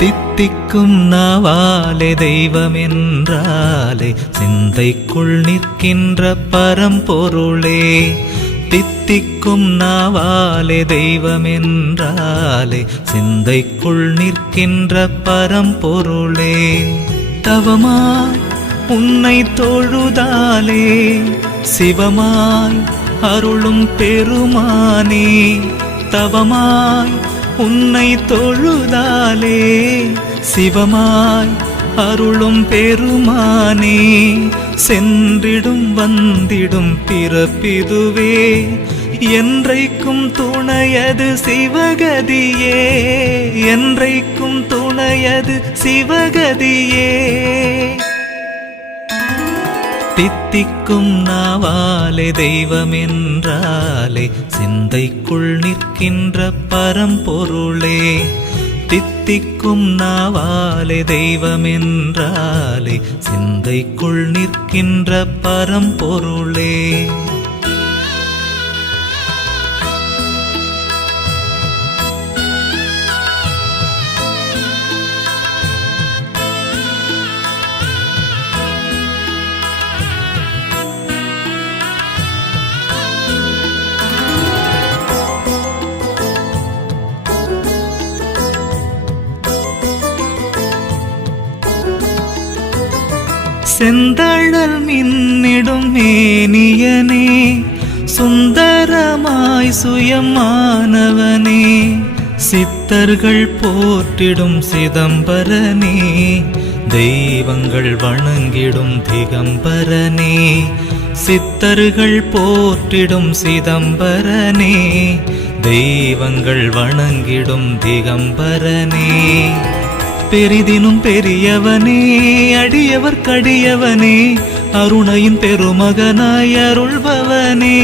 தித்திக்கும் நாவாலே தெய்வம் என்றாலே சிந்தைக்குள் நிற்கின்ற பரம்பொருளே. தித்திக்கும் நாவாலே தெய்வம் என்றாலே சிந்தைக்குள் நிற்கின்ற பரம்பொருளே. தவமாய் உன்னை தொழுதாலே சிவமாய் அருளும் பெருமானே. தவமாய் உன்னை தொழுதாலே சிவமாய் அருளும் பெருமானே. சென்றிடும் வந்திடும் பிறப்பிதுவே என்றைக்கும் துணையது சிவகதியே. என்றைக்கும் துணையது சிவகதியே. தித்திக்கும் நாவாலே தெய்வம் என்றாலே சிந்தைக்குள் நிற்கின்ற பரம்பொருளே. தித்திக்கும் நாவாலே தெய்வம் என்றாலே சிந்தைக்குள் நிற்கின்ற பரம்பொருளே. செந்தழல் மின்னிடும் மேனியனே சுந்தரமாய் சுயமானவனே. சித்தர்கள் போற்றிடும் சிதம்பரனே தெய்வங்கள் வணங்கிடும் திகம்பரனே. சித்தர்கள் போற்றிடும் சிதம்பரனே தெய்வங்கள் வணங்கிடும் திகம்பரனே. பெரிதினும் பெரியவனே அடியவர் கடியவனே அருணையின் பெருமகனாய் அருள்பவனே.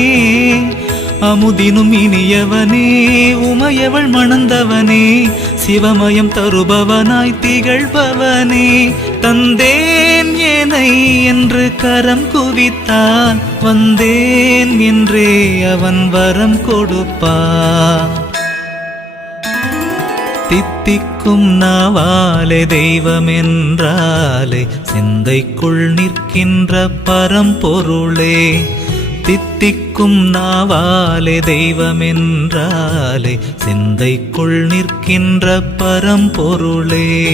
அமுதினும் இனியவனே உமையவள் மணந்தவனே சிவமயம் தருபவனாய் திகழ்பவனே. தந்தேன் ஏனை என்று கரம் குவித்தான் வந்தேன் என்றே அவன் வரம் கொடுப்பான். தித்திக்கும் நாவாலே தெய்வம் என்றாலே சிந்தைக்குள் நிற்கின்ற பரம்பொருளே. தித்திக்கும் நாவாலே தெய்வம் என்றாலே சிந்தைக்குள் நிற்கின்ற பரம்பொருளே.